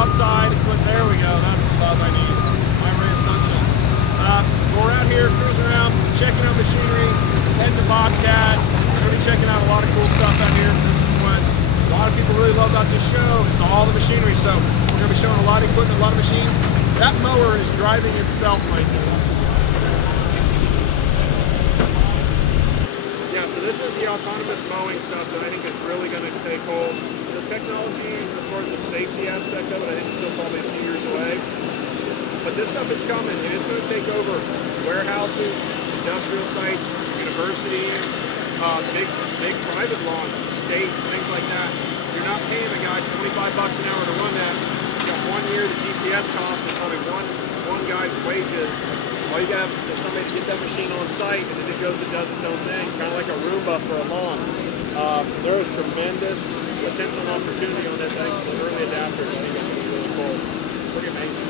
outside. There we go. That's the love I need. My ray of sunshine. We're out here cruising around, checking out machinery, heading to Bobcat. We're going to be checking out a lot of cool stuff out here. This is what a lot of people really love about this show. It's all the machinery. So we're going to be showing a lot of equipment, a lot of machines. That mower is driving itself right now. Yeah, so this is the autonomous mowing stuff that I think is really going to take hold. The technology, as far as the safety aspect of it, I think is still probably a few years away. But this stuff is coming, and it's going to take over warehouses, industrial sites, universities, big private lawns, states, things like that. You're not paying a guy $25 an hour to run that. You got 1 year, the GPS cost is only one guy's wages. All you got is somebody to get that machine on site, and then it goes and does its own thing, kind of like a Roomba for a lawn. There is tremendous potential and opportunity on that thing for early adapters. I think it's going to be really cool. Pretty amazing.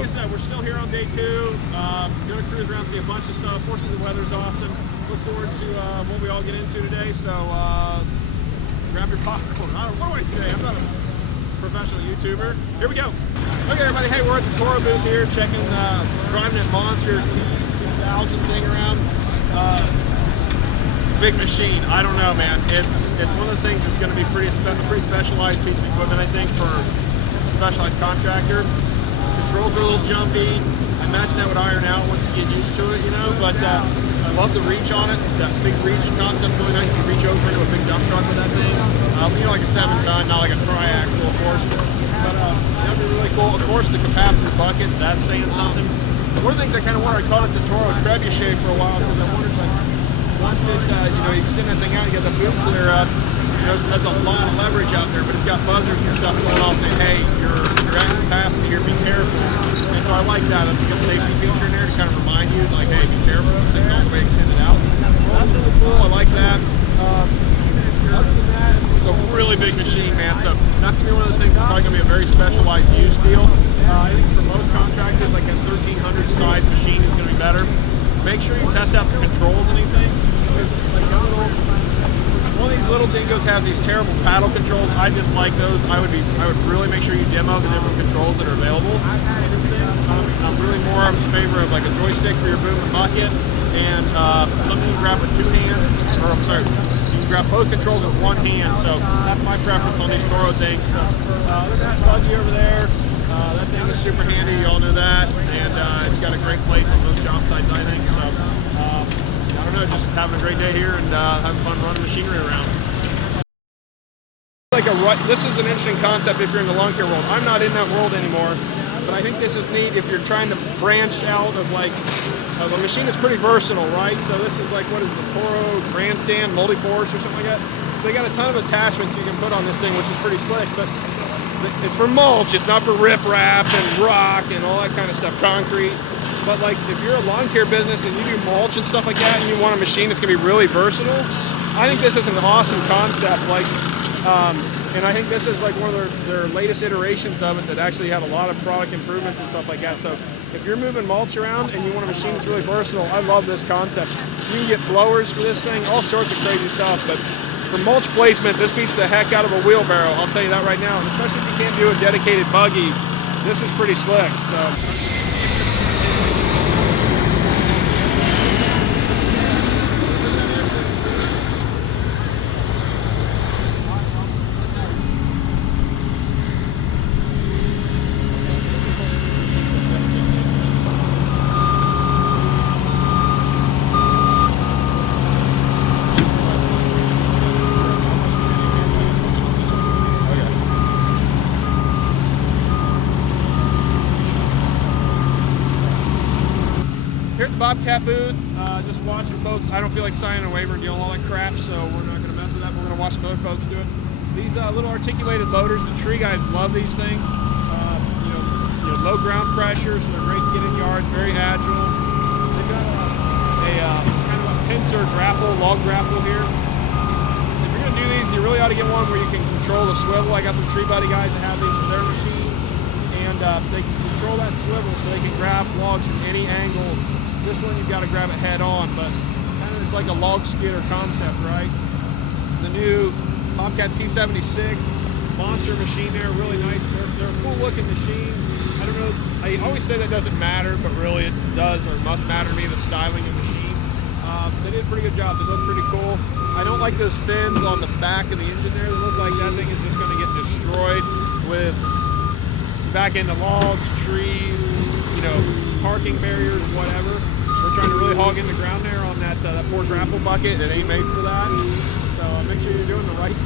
Like I said, we're still here on day 2. Going to cruise around, see a bunch of stuff. Fortunately, the weather's awesome. Look forward to what we all get into today. So grab your popcorn. What do I say? I'm not a professional YouTuber. Here we go. Okay, everybody. Hey, we're at the Toro booth here, checking driving that monster T2000 thing around. It's a big machine. I don't know, man. It's one of those things that's going to be a pretty specialized piece of equipment, I think, for a specialized contractor. Controls are a little jumpy. I imagine that would iron out once you get used to it, you know, but I love the reach on it. That big reach concept, really nice. You reach over into a big dump truck with that thing. You know, like a 7-ton, not like a tri-axle, of course. But that would be really cool. Of course, the capacitor bucket, that's saying something. One of the things I kind of wanted, I called it the Toro trebuchet for a while, because I wondered, like, once it, you know, you extend that thing out, you get the boom clear up. You know, that's a lot of leverage out there, but it's got buzzers and stuff going off saying, hey, you're at capacity here, be careful. And so I like that. That's a good safety feature in there to kind of remind you, like, hey, be careful. So you don't way extend it out. That's really cool. I like that. Other than that, it's a really big machine, man. So that's going to be one of those things that's probably going to be a very specialized use deal. I think for most contractors, like a 1300 size machine is going to be better. Make sure you test out the controls and anything. Like one of these little dingos has these terrible paddle controls. I dislike those. I would really make sure you demo the different controls that are available. I'm really more in favor of like a joystick for your boom and bucket, and something you can grab with 2 hands, or I'm sorry, you can grab both controls with 1 hand. So that's my preference on these Toro things. So look at that buggy over there. That thing is super handy. You all know that, and it's got a great place on most job sites, I think. So. I don't know, just having a great day here and having fun running machinery around. This is an interesting concept if you're in the lawn care world. I'm not in that world anymore, but I think this is neat if you're trying to branch out of like, the machine is pretty versatile, right? So this is like, what is the Toro Grandstand Multi-Force or something like that? They got a ton of attachments you can put on this thing, which is pretty slick, but it's for mulch, it's not for rip-rap and rock and all that kind of stuff, concrete. But like, if you're a lawn care business and you do mulch and stuff like that, and you want a machine that's gonna be really versatile, I think this is an awesome concept. Like, and I think this is like one of their latest iterations of it that actually have a lot of product improvements and stuff like that. So if you're moving mulch around and you want a machine that's really versatile, I love this concept. You can get blowers for this thing, all sorts of crazy stuff. But for mulch placement, this beats the heck out of a wheelbarrow. I'll tell you that right now. And especially if you can't do a dedicated buggy, this is pretty slick. So. Here at the Bobcat booth, just watching folks. I don't feel like signing a waiver and dealing all that crap, so we're not going to mess with that. We're going to watch some other folks do it. These little articulated loaders, the tree guys love these things. You know, low ground pressure, so they're great to get in yards, very agile. They've got a kind of a pincer grapple, log grapple here. If you're going to do these, you really ought to get one where you can control the swivel. I got some Tree Buddy guys that have these for their machine, and they can control that swivel so they can grab logs from any angle. This one you've got to grab it head on, but kind of it's like a log skidder concept, right? The new Bobcat T76 monster machine there, really nice. they're a cool looking machine. I don't know, I always say that doesn't matter, but really it does or must matter to me, the styling of the machine. They did a pretty good job. They look pretty cool. I don't like those fins on the back of the engine there. They look like that thing is just going to get destroyed with back into logs, trees, you know, parking barriers, whatever. We're trying to really hog in the ground there on that poor grapple bucket. It ain't made for that. So make sure you're doing the right,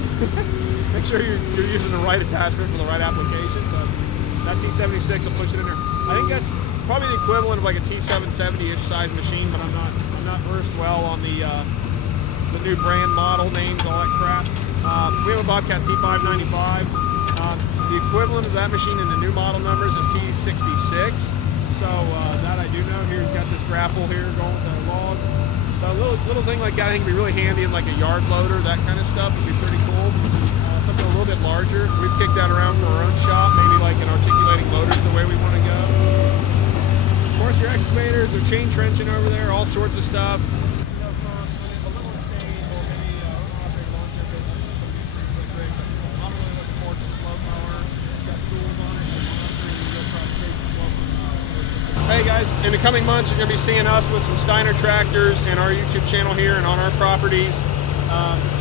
make sure you're using the right attachment for the right application. But that T76 will push it in there. I think that's probably the equivalent of like a T770-ish size machine, but I'm not versed well on the new brand model names, all that crap. We have a Bobcat T595. The equivalent of that machine in the new model numbers is T66. So that I do know. Here he's got this grapple here going with a log. So a little thing like that I think would be really handy in like a yard loader, that kind of stuff would be pretty cool. Something a little bit larger. We've kicked that around for our own shop, maybe like an articulating loader's the way we want to go. Of course, your excavators are chain trenching over there, all sorts of stuff. Hey guys, in the coming months you're going to be seeing us with some Steiner tractors and our YouTube channel here and on our properties.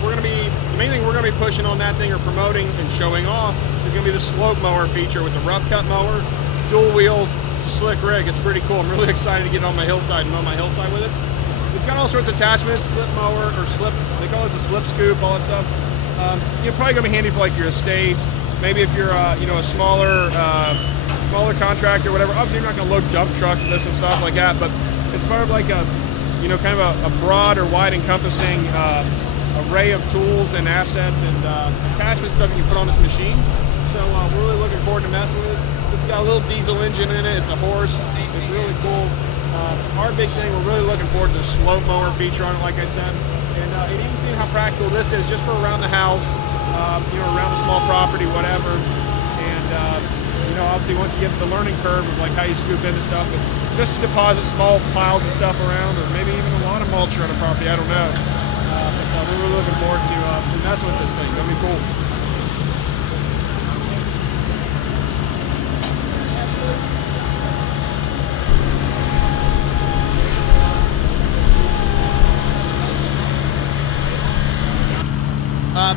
The main thing we're going to be pushing on that thing or promoting and showing off is going to be the slope mower feature with the rough cut mower, dual wheels, slick rig. It's pretty cool. I'm really excited to get on my hillside and mow my hillside with it. It's got all sorts of attachments, slip mower or slip, they call it a slip scoop, all that stuff. You're probably going to be handy for like your estates. Maybe if you're you know, a smaller contractor, whatever. Obviously, you're not going to load dump trucks with this and stuff like that, but it's part of like a, you know, kind of a broad or wide encompassing array of tools and assets and attachment stuff you can put on this machine. So we're really looking forward to messing with it. It's got a little diesel engine in it. It's a horse. It's really cool. Our big thing, we're really looking forward to the slope mower feature on it, like I said. And you can see how practical this is just for around the house, you know, around a small property, whatever. And you know, obviously once you get to the learning curve of like how you scoop into stuff, but just to deposit small piles of stuff around, or maybe even a lot of mulch on a property, I don't know. But we're really looking forward to messing with this thing. That'll be cool.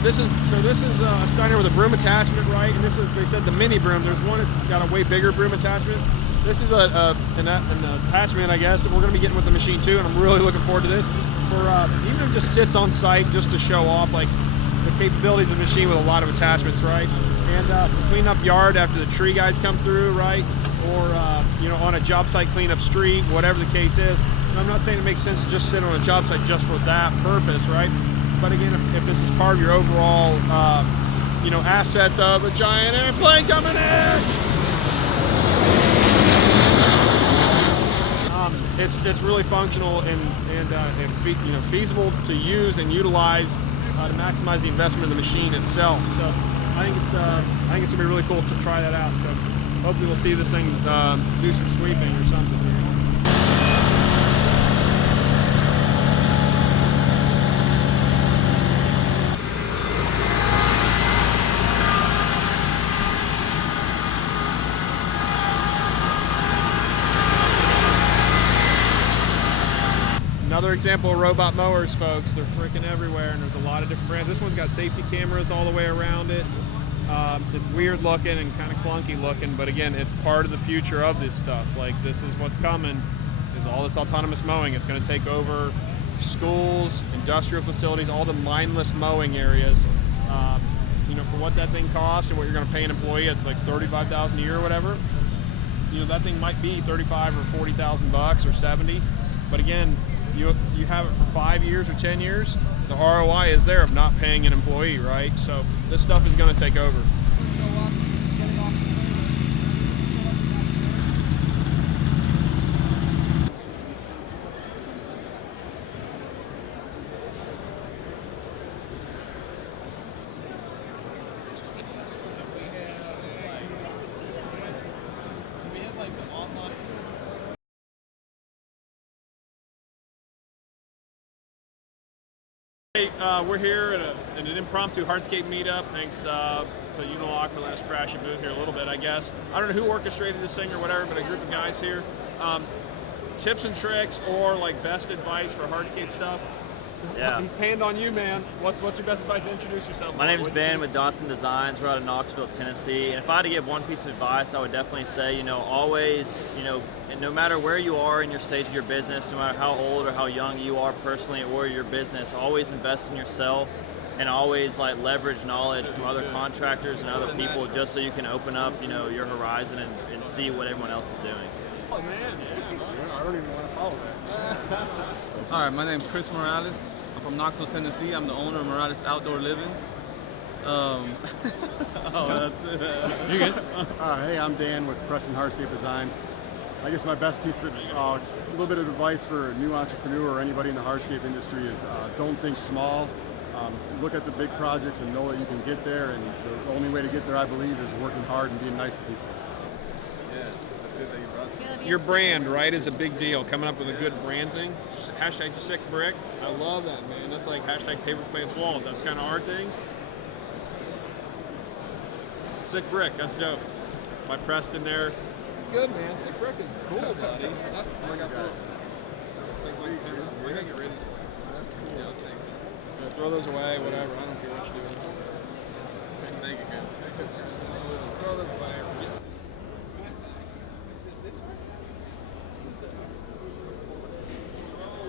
This is a Steiner with a broom attachment, right? And this is, they said, the mini broom. There's one that's got a way bigger broom attachment. This is an attachment, I guess, that we're going to be getting with the machine too, and I'm really looking forward to this. For even if it just sits on site just to show off like the capabilities of the machine with a lot of attachments, right? And to clean up yard after the tree guys come through, right? Or you know, on a job site cleanup street, whatever the case is. And I'm not saying it makes sense to just sit on a job site just for that purpose, right? But again, if this is part of your overall, you know, assets of a giant airplane coming in, it's really functional and you know, feasible to use and utilize to maximize the investment in the machine itself. So I think it's gonna be really cool to try that out. So hopefully we'll see this thing do some sweeping or something. You know? Another example of robot mowers, folks. They're freaking everywhere, and there's a lot of different brands. This one's got safety cameras all the way around it. It's weird looking and kind of clunky looking, but again, it's part of the future of this stuff. Like, this is what's coming, is all this autonomous mowing. It's going to take over schools, industrial facilities, all the mindless mowing areas. You know, for what that thing costs and what you're going to pay an employee at like $35,000 a year or whatever, you know, that thing might be 35 or 40,000 bucks or 70. But again, you have it for 5 years or 10 years, the ROI is there of not paying an employee, right? So this stuff is going to take over. We're here at an impromptu hardscape meetup. Thanks to to Unilock for letting us crash a booth here a little bit, I guess. I don't know who orchestrated this thing or whatever, but a group of guys here. Tips and tricks or like best advice for hardscape stuff? Yeah. He's panned on you, man. What's your best advice? Introduce yourself. My name is Ben with Dotson Designs. We're out of Knoxville, Tennessee. And if I had to give one piece of advice, I would definitely say, always, and no matter where you are in your stage of your business, no matter how old or how young you are personally or your business, always invest in yourself and always like leverage knowledge from other contractors and other people just so you can open up, your horizon and see what everyone else is doing. Oh man, yeah. I don't even want to follow that. All right, my name's Chris Morales. I'm from Knoxville, Tennessee. I'm the owner of Morales Outdoor Living. Oh, that's You good? Hey, I'm Dan with Preston Hardscape Design. I guess my best piece of a little bit of advice for a new entrepreneur or anybody in the hardscape industry is don't think small. Look at the big projects and know that you can get there, and the only way to get there, I believe, is working hard and being nice to people. Your brand, right, is a big deal. Coming up with a good brand thing. Hashtag sick brick. I love that, man. That's like hashtag paper plates walls. That's kind of our thing. Sick brick. That's dope. By Preston there. It's good, man. Sick brick is cool, buddy. That's like I said. We gotta get rid of these. That's cool. Yeah, I'll take some. Yeah, throw those away, whatever. I don't care what you do. Thank you, good. Throw those away.